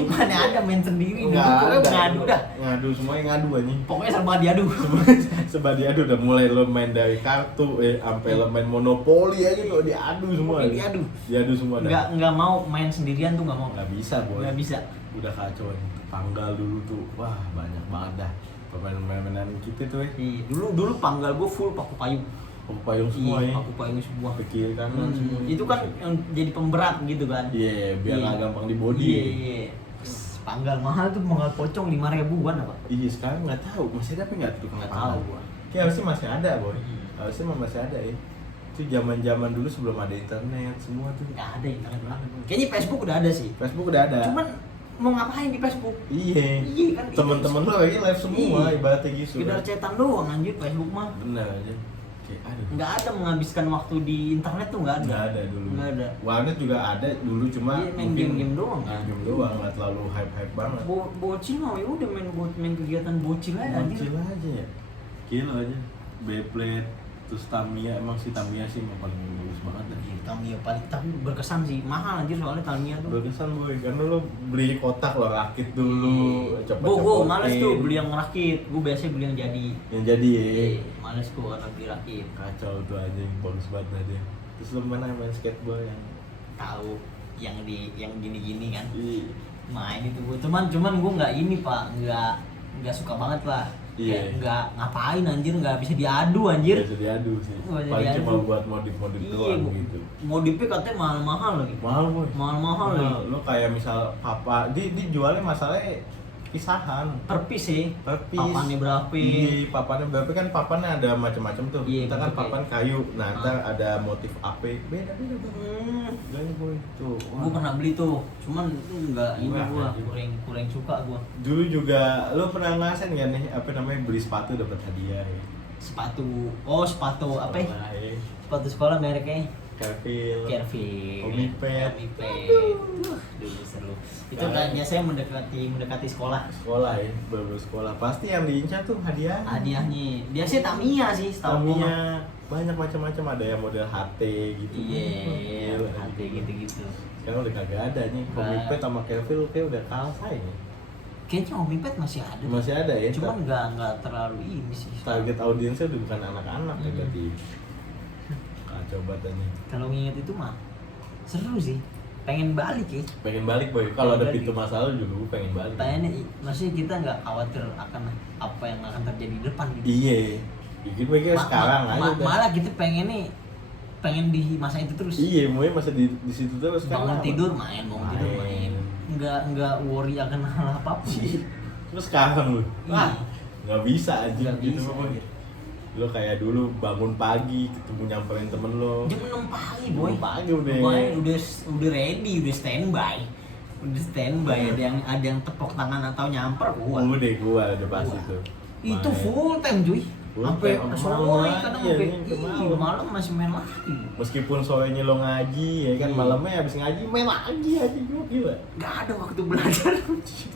mana ada main sendiri. Nggak Pokoknya ada. ngadu dah. Ngadu semuanya ngadu anjing. Pokoknya serba diadu. Sebab diadu udah mulai lo main dari kartu sampai lo main monopoli aja lo diadu semua. Pokoknya diadu. Diadu semua dah. Nggak mau main sendirian tuh nggak mau. Nggak bisa boy. Nggak bisa. Udah kacau nih. Panggal dulu tuh. Wah, banyak banget dah. Permainan kita tuh Iya, dulu panggal gua full paku payung. Paku payung semua Iya, ya. paku payung semua. Ke kiri kanan semua. Itu kan yang jadi pemberat gitu kan. Iya, biar Iya. nggak gampang di body. Iya. Panggal mahal tuh panggal pocong 5.000-an apa? Iya, sekarang nggak tahu. Masih ada apa nggak tuh Nggak panggal? tahu gua. Kayak harusnya masih ada boy. Hmm. Harusnya mah masih ada ya. Itu zaman dulu sebelum ada internet semua tuh. Nggak ada internet banget. Kayaknya Facebook udah ada sih. Facebook udah ada. Cuman mau ngapain di Facebook? Iya. Iya kan. Temen-temen lo lagi live semua Iya. ibaratnya gitu. Sekedar cetan doang anjir Facebook mah. Bener aja. Kayak aduh. Nggak ada menghabiskan waktu di internet tuh nggak ada. Nggak ada dulu. Nggak ada. Warnet juga ada dulu cuma Iya, main mungkin game-game doang. Game doang, nggak terlalu hype banget. Bocil mah ya udah main kegiatan bocil aja. Bocil aja ya. Gila aja. Beyblade, terus Tamiya, emang si Tamiya sih yang paling bagus banget dah. Tamiya paling tapi berkesan sih, mahal anjir soalnya Tamiya tuh. Berkesan boy, karena lo beli kotak lo rakit dulu, Gue males tuh beli yang rakit, gue biasanya beli yang jadi. Yang jadi ya. Males gue karena beli rakit. Kacau tuh aja, bagus banget aja. Terus lo mana main skateboard yang Tahu yang gini-gini kan. Iya. Main itu gue, cuman gue nggak ini pak, nggak suka banget lah. Iya. Kayak nggak ngapain anjir, nggak bisa diadu anjir. Biasa diadu sih. Nggak bisa Paling diadu. cuma buat modif-modif doang gitu. Modifnya katanya mahal-mahal lagi. Mahal boy. Mahal-mahal lagi. Lo kayak misal papa, di jualnya masalahnya pisahan. Per piece sih. Per piece. Papannya berapa? Iya, papannya berapa kan papannya ada macam-macam tuh. Iya, Kita kan betul, papan kayu. Nah, ntar ada motif AP. Beda. Gak boy tuh. Gue pernah beli tuh, cuman enggak ini Murah, gue anjir. kurang suka gue. Dulu juga lo pernah ngerasain gak nih apa namanya beli sepatu dapat hadiah ya? Sepatu apa ya? Sekolah, ya. Sepatu sekolah mereknya Kerfil. Omipet. Omipet. Dulu seru. Itu tanya saya mendekati sekolah. Sekolah ya, baru sekolah. Pasti yang diincar tuh hadiah. Hadiahnya biasanya Tamiya sih, setahu gue. Tamiya banyak macam-macam, ada yang model HT gitu. Iya, Gila. HT gitu-gitu. Sekarang udah kagak ada nih. Omipet sama Kerfil kayak udah kalah saing. Ya. Kayaknya Omipet masih ada. Masih ada ya. Cuman nggak terlalu ini sih. Target audiensnya udah bukan anak-anak ya berarti. Kacau banget nih. Kalau nginget itu mah seru sih. Pengen balik ya. Pengen balik boy. Kalau ada Balik. pintu masalah juga gue pengen balik. Pengen, maksudnya kita nggak khawatir akan apa yang akan terjadi di depan gitu. Iya. Bikin baiknya sekarang aja. udah. Malah kita pengen di masa itu terus. Iya, mau masa di situ terus kan. Bangun apa? tidur main. Nggak worry akan hal apapun. Terus sekarang lu. Iya. Nggak bisa aja Nggak gitu bisa, boy. anjir. Lo kayak dulu bangun pagi ketemu nyamperin temen lo. Jam 6 pagi boy. Jam 6 pagi udah. Udah ready, udah standby. Ada yang tepok tangan atau nyamper gua. Gua udah pasti tuh. Itu Main. full time cuy. Full Sampai time, sore malam kadang lagi, sampai sampai malam. malam masih main lagi. Meskipun sorenya lo ngaji ya kan, Iya. malamnya habis ngaji main lagi aja gila. Gak ada waktu belajar.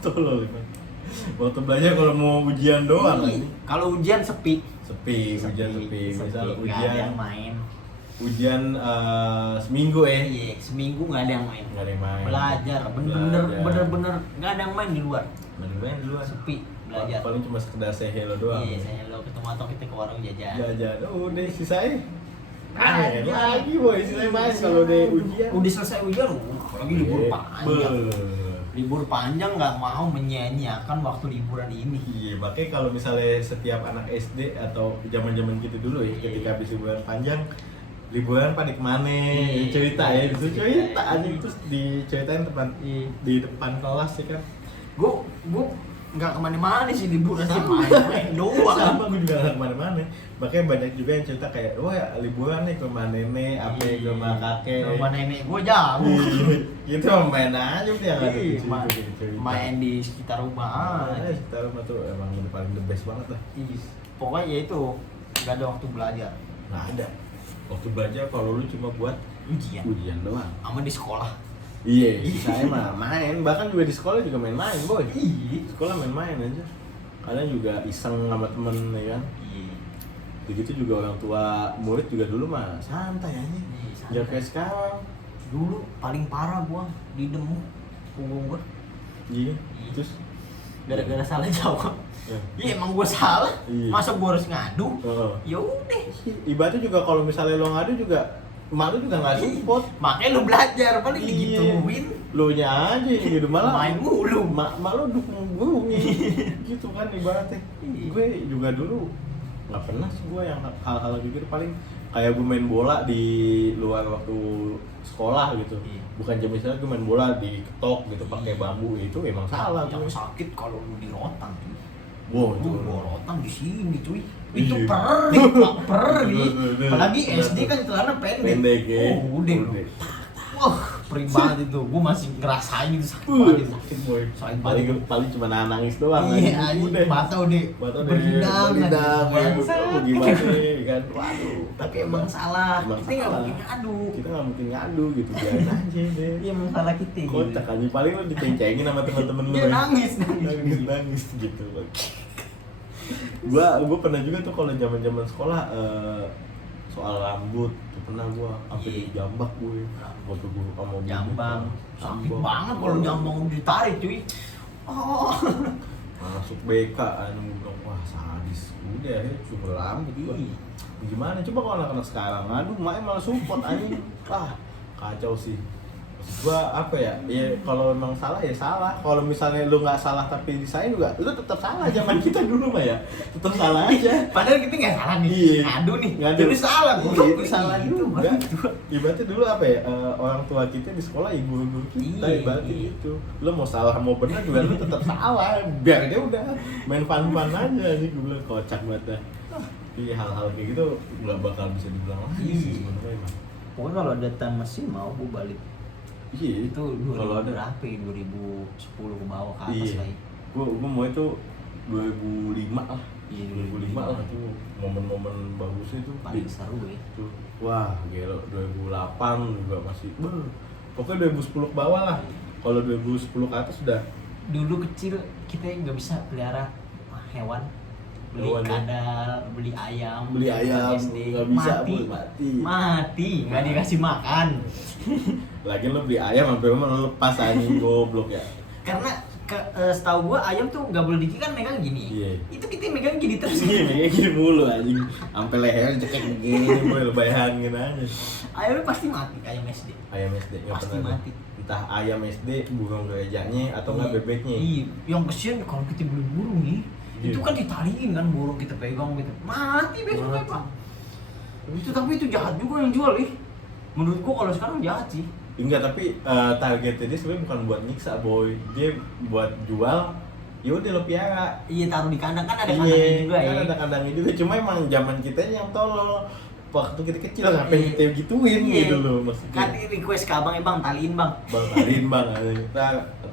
Tolol kan. Waktu belajar kalau mau ujian doang Iya. kan. Kalau ujian sepi. Ujian sepi. Misal Nggak ada yang ujian main. seminggu Iya, seminggu nggak ada yang main. nggak ada yang main. Belajar, bener-bener nggak ada yang main di luar. Main di luar. Sepi belajar. Paling cuma sekedar say hello doang. Iya, saya lo ketemu atau kita ke warung jajan. Jajan. Udah sisain. Main Lagi boy, sisain main kalau udah ujian. Udah selesai ujian, apalagi libur panjang. Beuh. Libur panjang nggak mau menyanyiakan waktu liburan ini. Iya, makanya kalau misalnya setiap anak SD atau zaman-zaman gitu dulu ya, Iya. ketika habis liburan panjang, liburan pada kemana? Iya. Cerita ya, itu Cerita. cerita aja itu diceritain di depan kelas ya kan. Gue nggak kemana-mana sih liburan sih, main doang. Sama gue juga gak kemana-mana. Makanya banyak juga yang cerita kayak, wah ya liburan nih ke rumah nenek, apa ya, ke rumah kakek. Rumah nenek gue jauh. Gitu mah main aja udah yang ada Iya, cerita. main di sekitar rumah aja. Sekitar rumah tuh emang udah paling the best banget lah. Iya. Pokoknya ya itu nggak ada waktu belajar. Nggak ada. Waktu belajar kalau lu cuma buat ujian doang. Sama di sekolah. Iya, saya mah main. Bahkan juga di sekolah juga main-main, boy. Iya. Sekolah main-main aja. Kalian juga iseng sama temen ya kan. Iya. Begitu juga orang tua murid juga dulu mah santai aja. Iya, santai. Jangan kayak sekarang. Dulu paling parah gua di demu punggung gua. Iya. Iya. Terus Gara-gara salah jawab. eh, Iya emang gua salah. Iya. Masa gua harus ngadu? oh. Ya udah. Ibaratnya juga kalau misalnya lo ngadu juga emak lu juga nggak support. Makanya lu belajar paling Iya. digituin. Lu nya aja gitu malah Main mulu. mak lu dukung gue gitu kan ibaratnya. Iya. Gue juga dulu nggak pernah sih gue yang hal-hal gitu, paling kayak gue main bola di luar waktu sekolah gitu. Iya. Bukan jam istirahat, gue main bola di ketok gitu pakai bambu, itu emang salah Yang tuh. sakit kalau lu di rotan cuy. Wow, itu Gua rotan di sini cuy. Iya. Itu perih, Pak, perih. Bener. Apalagi SD kan celana pendek. Pendek ya. Oh, udah. Udah. Wah, perih banget itu. Gue masih ngerasain itu sakit banget itu. sakit boy. Sakit Paling banget. paling cuma nangis doang. Iya, anjing. anjing mata udah Berlindang, Bangsat. gimana kan? Waduh, Tapi emang salah. Emang Kita nggak salah. mungkin ngadu. Kita nggak mungkin ngadu gitu, biarin aja deh. Iya emang salah kita. Kocak aja, paling lu diceng-cengin sama temen-temen lu. Dia ya. nangis. nangis gitu. Gua pernah juga tuh kalau zaman sekolah soal rambut tuh pernah gua sampai Iya. dijambak gue. Waktu guru kamu Jambang. Sakit banget kalau jambang ditarik cuy. Oh. Masuk BK anu bilang wah sadis. Udah ya cuma rambut gua. Iya. Gimana coba kalau anak-anak sekarang aduh maknya malah support anjing. Wah, kacau sih. Maksud gua apa ya? Ya kalau memang salah ya salah. Kalau misalnya lu nggak salah tapi disain juga, lu tetap salah. Zaman kita dulu mah ya, tetap salah aja. Padahal kita nggak salah nih. Iya. Ngadu nih. Ngadu. Jadi salah. Iya, itu salah Itu juga. Ibaratnya dulu apa ya? Orang tua kita di sekolah ya guru-guru kita Iya, ibaratnya iya. gitu. Lu mau salah mau benar juga lu tetap salah. Biar dia udah main fun-fun aja sih gue bilang kocak banget dah. Tapi hal-hal kayak gitu nggak bakal bisa dibilang lagi Iya. sih sebenarnya emang. Pokoknya kalau ada time mesin mau gue balik. Iya, Itu kalau 2000 ada berapa ya? 2010 ke bawah ke atas iya. lah ya. Gua mau itu 2005 lah. Iya, 2005 lah tuh momen-momen bagusnya tuh. Paling seru ya. Tuh. Wah, gila 2008 juga masih. Pokoknya 2010 ke bawah lah. Kalau 2010 ke atas sudah Dulu kecil kita nggak bisa pelihara hewan. Beli Hewan ya? kadal, beli ayam, beli ayam SD. nggak bisa mati. Bu, mati. Mati, nggak dikasih makan. Lagi lo beli ayam sampai rumah lo lepas anjing goblok ya. Karena setahu gua ayam tuh nggak boleh dikit kan megang gini. Iya. Itu kita megang gini terus. Iya, kayak gini mulu anjing. Sampai leher cekek begini boy lo bayangin aja. Ayamnya pasti mati ayam SD. Ayam SD nggak Pasti pernah ada. mati. Entah ayam SD burung gerejanya atau nggak Iya. bebeknya. Iya, yang kesian kalau kita beli burung nih, Iya. itu kan ditaliin kan burung kita pegang gitu. Mati besoknya, Mati. Pak. Itu tapi itu jahat juga yang jual ih. Menurutku kalau sekarang jahat sih. Enggak, tapi targetnya dia sebenarnya bukan buat nyiksa boy. Dia buat jual. Ya udah lo piara. Iya, taruh di kandang kan ada Iya, kandangnya juga kan ya. ada kandangnya juga. Cuma emang zaman kita yang tolol. Waktu kita kecil ngapain Iya. kita gituin Iya. gitu loh maksudnya. Kan request ke abang, bang taliin bang. Bang taliin bang, ada kita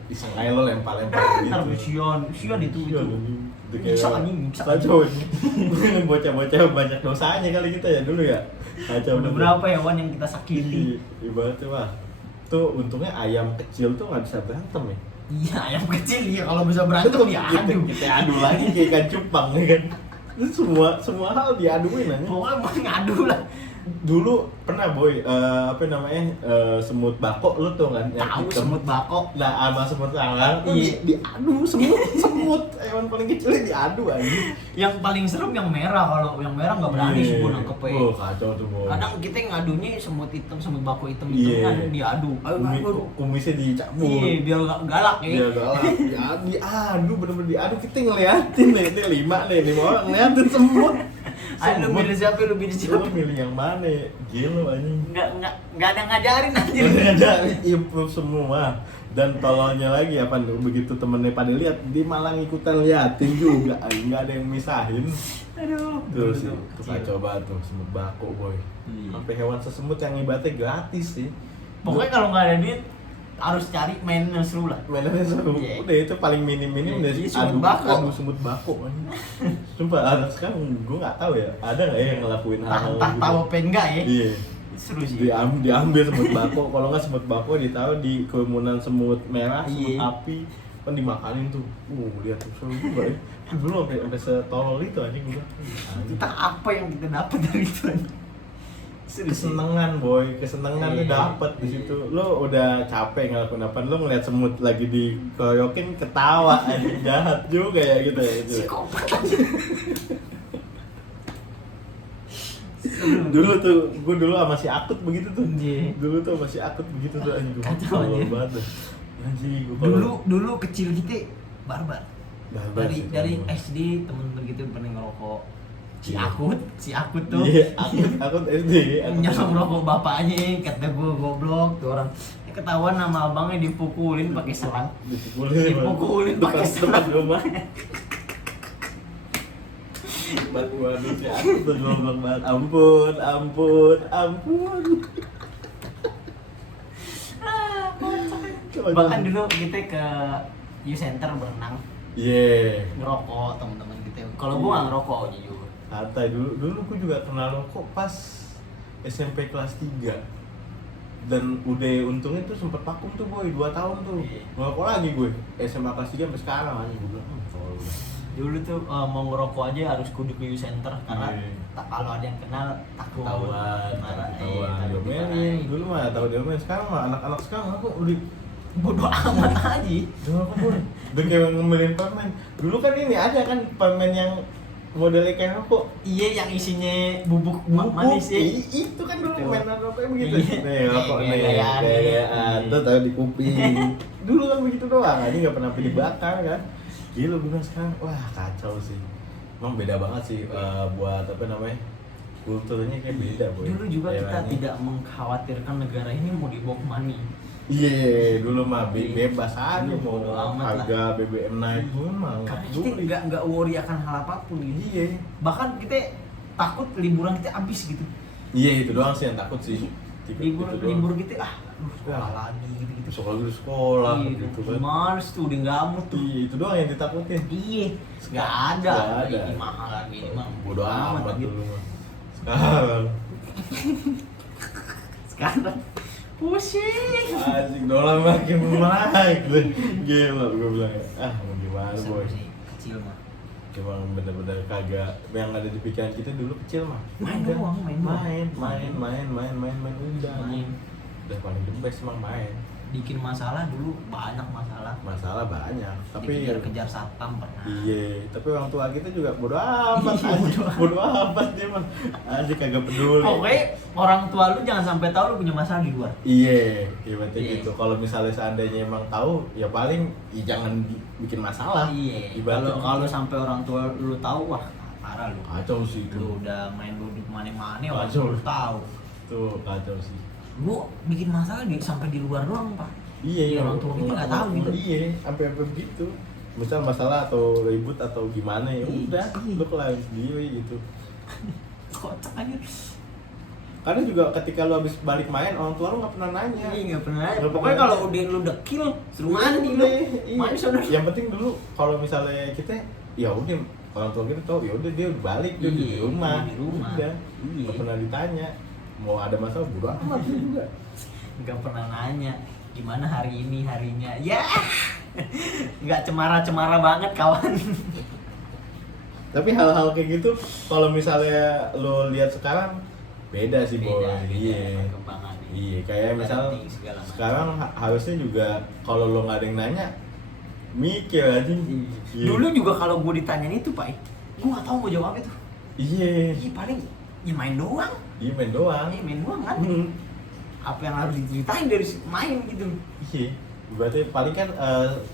iseng aja lo lempar-lempar Ntar gitu. sian itu. Itu Bisa, anjing, bisa. kacau anjing. Bocah-bocah banyak dosanya kali kita ya dulu ya. Kacau Udah bener. berapa hewan yang kita sakiti? Ibaratnya wah. Tuh untungnya ayam kecil tuh nggak bisa berantem ya. Iya, ayam kecil ya kalau bisa berantem ya adu. Kita adu lagi kayak ikan cupang ya kan. Itu semua hal diaduin aja. Pokoknya mau ngadu lah. Dulu pernah boy apa namanya semut bako lu tuh kan yang Tahu hitam. semut bako. Nah sama semut larang Iya. diadu semut hewan paling kecilnya diadu aja. Yang paling serem yang merah, kalau yang merah nggak berani sih gua nangkep ya. Oh kacau tuh boy. Kadang kita ngadunya semut hitam, semut bako hitam Iya. kan diadu. Ayo ngadu. Kumisnya dicabut. Iya, biar nggak galak ya. Dia galak, diadu bener-bener diadu kita ngeliatin nih, ini 5 orang ngeliatin semut. Ayo lu milih siapa, lu milih Lu siapa? milih yang mana? Gila anjing. Nggak ada ngajarin aja. Dari improve semua. Dan tololnya lagi apa nih, begitu temennya pada lihat, dia malah ngikutan liatin juga, nggak ada yang misahin. Aduh. Tuh sih, tuh kacau banget tuh semut bako boy. Iya. Sampai hewan sesemut yang ibaratnya gratis sih. Pokoknya kalau nggak ada duit harus cari main yang seru lah. Mainannya seru. Iya. Udah itu paling minim-minim Iya, udah iya, sih semut bako. adu semut bako kan. Sumpah anak sekarang gue nggak tahu ya, ada nggak ya yang ngelakuin hal-hal Entah gitu? tahu apa enggak ya. Iya. Seru sih. Diambil semut bako, kalau nggak semut bako ditaruh di kerumunan semut merah, semut Iya. api, kan dimakanin tuh. Lihat tuh seru juga ya. Dulu sampai setolol itu aja gue. Entah apa yang kita dapat dari itu. Seru sih. Kesenangan boy, kesenangan Iya. lu dapet di situ. Lu udah capek ngelakuin apa, lu ngeliat semut lagi dikeroyokin ketawa, anjing jahat juga ya gitu ya. Gitu. Psikopat aja. Dulu tuh, gue dulu masih akut begitu tuh. Iya. Dulu tuh masih akut begitu tuh anjing. Kacau aja. banget tuh. Anjing gue kalau Dulu kecil kita barbar. barbar Dari sih, dari barbar. SD temen-temen gitu pernah ngerokok. Si Akut tuh. Iya, akut SD. akut Nyolong SD. rokok bapaknya, kata gue goblok tuh orang. Ketahuan nama abangnya dipukulin pakai selang. Dipukulin pakai depan selang. rumah. Waduh si akut tuh goblok banget. Ampun. Bahkan dulu kita ke U Center berenang Iya. ngerokok teman-teman kita. Kalau gua nggak ngerokok jujur. Santai dulu gue juga kenal rokok pas SMP kelas 3. Dan udah untungnya tuh sempet vakum tuh boy 2 tahun tuh. Iya. Ngerokok lagi gue. SMA kelas 3 sampai sekarang aja gue bilang. Tolol. Dulu tuh mau ngerokok aja harus kudu ke U Center karena Iya. kalau ada yang kenal takut Ketahuan, marah. ketahuan. takut Diomelin. dimarahin. Dulu mah tahu diomelin. Sekarang mah anak-anak sekarang aku udah Bodoh amat aja. ngerokok boy. Udah kayak ngemilin permen. Dulu kan ini ada kan permen yang modelnya kayak rokok. Iya yang isinya bubuk manis ya. Itu kan dulu Betul. mainan rokoknya begitu. Iya. Nih rokok nih Gaya-gayaan. gayaan. Iya. Tuh tahu di kuping. Dulu kan begitu doang, aja nggak pernah pilih bakar kan. Gila gue bilang sekarang, wah kacau sih. Emang beda banget sih buat apa namanya kulturnya kayak beda boy. Dulu juga kita Daerahnya. tidak mengkhawatirkan negara ini mau dibawa kemana. Iya, dulu mah bebas aja Iya, mau bodo amat harga BBM naik pun mah nggak Karena peduli. kita nggak worry akan hal apapun gitu. Iya. Bahkan kita takut liburan kita habis gitu. Iya itu doang sih yang takut sih. Libur Itu doang. libur kita sekolah Ya. lagi gitu gitu. Besok lagi di sekolah Iya, gitu kan. males tuh udah nggak mood tuh. Iya, itu doang yang ditakutin. Iya, nggak ada. Nggak ada. Ini mahal lagi ini mah. Bodoh amat gitu. dulu mah. Sekarang Sekarang pusing. asik dolar makin naik deh. Gila gue bilang ya. Ah mau gimana Seru boy. sih, kecil mah. Emang bener-bener kagak yang ada di pikiran kita dulu kecil mah. Main Udah. doang, main doang. main udah. Main. Udah paling the best emang main. Bikin masalah dulu banyak masalah. Masalah banyak, tapi Dikejar-kejar satpam pernah. iya, tapi orang tua kita juga bodo amat, anjing. Bodo amat dia mah. Anjing kagak peduli. Pokoknya orang tua lu jangan sampai tahu lu punya masalah di luar. Iya, ibaratnya Iya. gitu. Kalau misalnya seandainya emang tahu, ya paling jangan bikin masalah. Iya. Ibaratnya Kalau gitu. sampai orang tua lu tahu, wah parah lu. Kacau sih itu. Lu udah main luduk mana-mana orang Kacau. tua lu tahu. Tuh kacau sih. Lu bikin masalah sampai di luar doang, Pak. Iya, Orang tua kita nggak tahu gitu. Iya, sampai begitu. Misal masalah atau ribut atau gimana ya Iya. udah, lu kelarin sendiri gitu. Kocak aja. Karena juga ketika lu habis balik main, orang tua lu nggak pernah nanya. Iya nggak pernah. Nggak Pokoknya pernah. kalau udah lu dekil, suruh mandi lu. Iya. Mandi saudara. Yang penting dulu kalau misalnya kita ya udah orang tua kita tahu ya udah dia udah balik dia udah di Iya, rumah. di rumah. Udah. Iya. Nggak pernah ditanya. Mau ada masalah bodo amat dia juga. Nggak pernah nanya gimana hari ini harinya. Ya. Nggak cemara-cemara banget kawan. Tapi hal-hal kayak gitu kalau misalnya lo lihat sekarang beda sih boy. Iya. Perkembangannya. Iya, kayak misal Parenting segala macam. sekarang harusnya juga kalau lo nggak ada yang nanya mikir aja. Iya. Dulu juga kalau gue ditanyain itu Pak, gue nggak tahu mau jawab itu. Iya. Iya paling ya main doang. Iya main doang. Iya main doang kan. Hmm. Apa yang harus diceritain dari main gitu. Iya. Berarti paling kan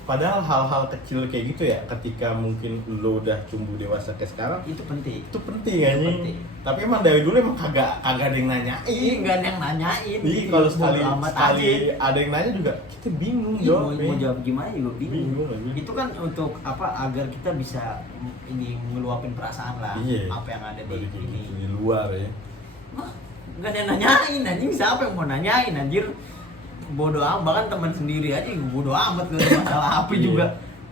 padahal hal-hal kecil kayak gitu ya ketika mungkin lo udah tumbuh dewasa kayak sekarang Itu penting. itu penting kan Penting. Tapi emang dari dulu emang kagak ada yang nanyain. Iya nggak ada yang nanyain. Iya, gitu. kalau Bodo amat sekali aja. ada yang nanya juga kita bingung Iya, mau jawabnya. jawab gimana juga bingung. Bingung lagi. Itu kan untuk apa agar kita bisa ini ngeluapin perasaan lah. Iya. Apa yang ada di Dari ini. di luar ya. Wah, nggak ada yang nanyain anjing, siapa yang mau nanyain anjir. Bodoh amat, bahkan teman sendiri aja bodoh amat gak ada masalah apa Iya. juga.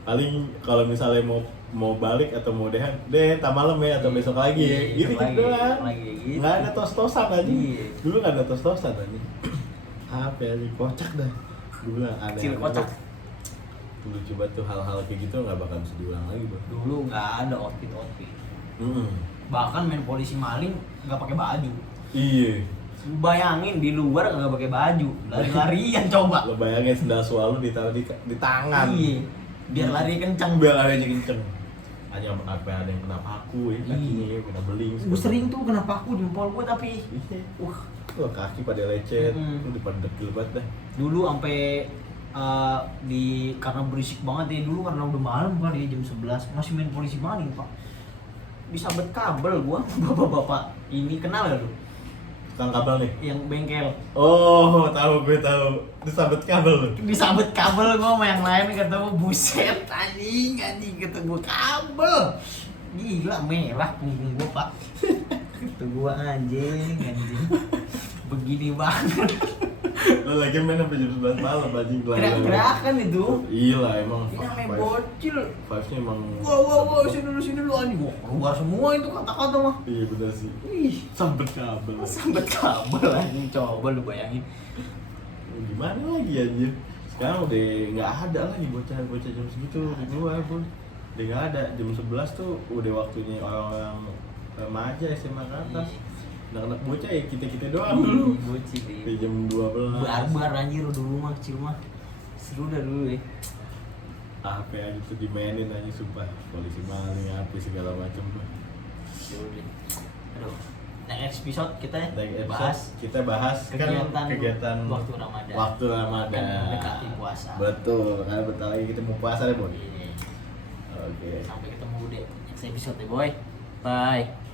Paling kalau misalnya mau balik atau mau tak malam ya atau besok lagi ya. Iya, Gitu besok lagi, doang. besok lagi, gitu. Nggak ada tos-tosan aja. Iya. Dulu nggak ada tos-tosan aja. Apa ya, kocak dah. Dulu bilang ada Kecil yang kocak. Dulu coba tuh hal-hal kayak gitu nggak bakal bisa diulang lagi bro. Dulu nggak ada outfit. Bahkan main polisi maling nggak pakai baju. Iya. Bayangin di luar nggak pakai baju, lari-larian coba. Lo bayangin sendal sualu ditaruh di tangan. Iya. Biar lari kencang. Biar lari aja kenceng. Hanya apa ada yang kena paku ya kakinya ya, kena beling. Gue sering tuh kenapa aku jempol gue tapi Iya. wah Wah, kaki pada lecet, Mm-mm. udah pada dekil banget dah. dulu sampai karena berisik banget ya dulu karena udah malam kali ya jam 11 masih main polisi maling Pak. Disabet kabel gua bapak-bapak ini kenal ya lu Tukang kabel nih. yang bengkel. Oh, gue tahu. Disabet kabel lu. Disabet kabel gua sama yang lain ketemu buset anjing ketemu kabel. Gila merah punggung gua Pak. Itu gua anjing. Begini banget. Lo lagi main sampai jam 11 malam anjing kelar. Teriak-teriakan itu. Iya lah emang. Ini namanya bocil. Vibes-nya emang. Wow, sini dulu anjing. Gua keluar semua itu kata-kata mah. Iya benar sih. Ih, Sambet kabel. sambet kabel anjing, coba lu bayangin. Gimana lagi anjir? Sekarang udah nggak ada lagi bocah-bocah jam segitu di luar pun. Udah nggak ada. Jam 11 tuh udah waktunya orang-orang remaja SMA ke atas. Anak-anak bocah ya kita doang dulu. Bocil Di jam 12. barbar anjir dulu mah kecil mah. Seru dah dulu ya. HP aja tuh dimainin aja sumpah. Polisi maling, HP segala macam tuh. Seru deh. Aduh. Next episode kita Kita bahas kegiatan waktu Ramadan. Waktu Ramadan. Kan mendekati puasa. Betul, karena bentar lagi kita mau puasa deh, Bon. Iya. Oke. Sampai ketemu deh next episode deh, boy. Bye.